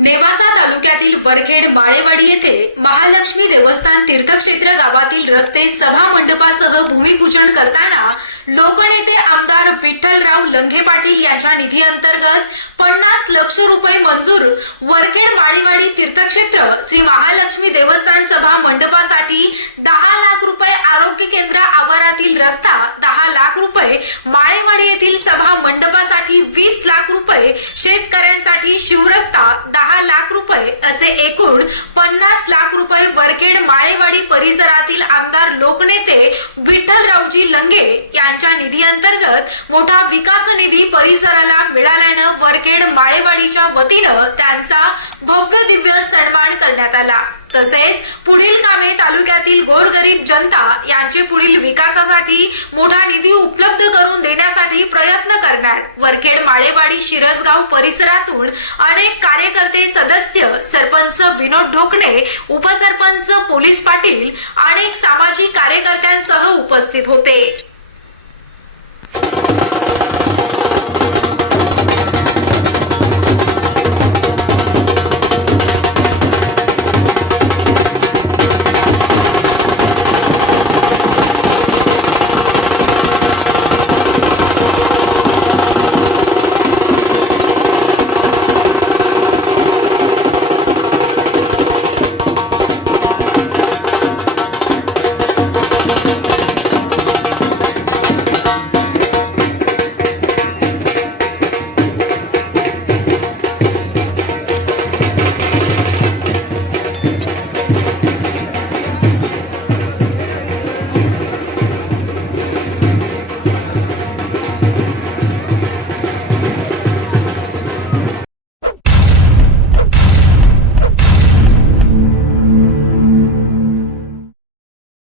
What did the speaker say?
नेवासा तालुक्यातील वरखेड बाळेवाडी येथे महालक्ष्मी देवस्थान तीर्थक्षेत्र गावातील रस्ते सभा मंडपासह भूमिपूजन करताना लोकनेते आमदार विठ्ठलराव लंघे पाटील यांच्या निधी अंतर्गत पन्नास लक्ष रुपये मंजूर वरखेड बाळेवाडी तीर्थक्षेत्र श्री महालक्ष्मी देवस्थान सभा मंडपासाठी दहा लाख रुपये आरोग्य केंद्र आवारातील रस्ता दहा लाख रुपये माळेवाडी येथील सभा मंडपासाठी वीस लाख रुपये शेतकऱ्यांसाठी शिवरस्ता दहा लाख रुपये असे एकूण पन्नास लाख रुपये वरखेड माळेवाडी परिसरातील आमदार लोकनेते विठ्ठलरावजी लंगे यांच्या निधी अंतर्गत मोठा विकास निधी परिसराला मिळाल्यानं वरखेड माळेवाडीच्या वतीनं त्यांचा भव्य दिव्य सन्मान करण्यात आला. तसेच पुढील कामे तालुक्यातील गोरगरीब जनता यांचे पुढील विकासासाठी मोठा निधी उपलब्ध करून देण्यासाठी काळेवाडी शिरसगाव परिसरातून अनेक कार्यकर्ते सदस्य सरपंच विनोद ढोकणे उपसरपंच पोलीस पाटील अनेक सामाजिक कार्यकर्त्यांसह उपस्थित होते.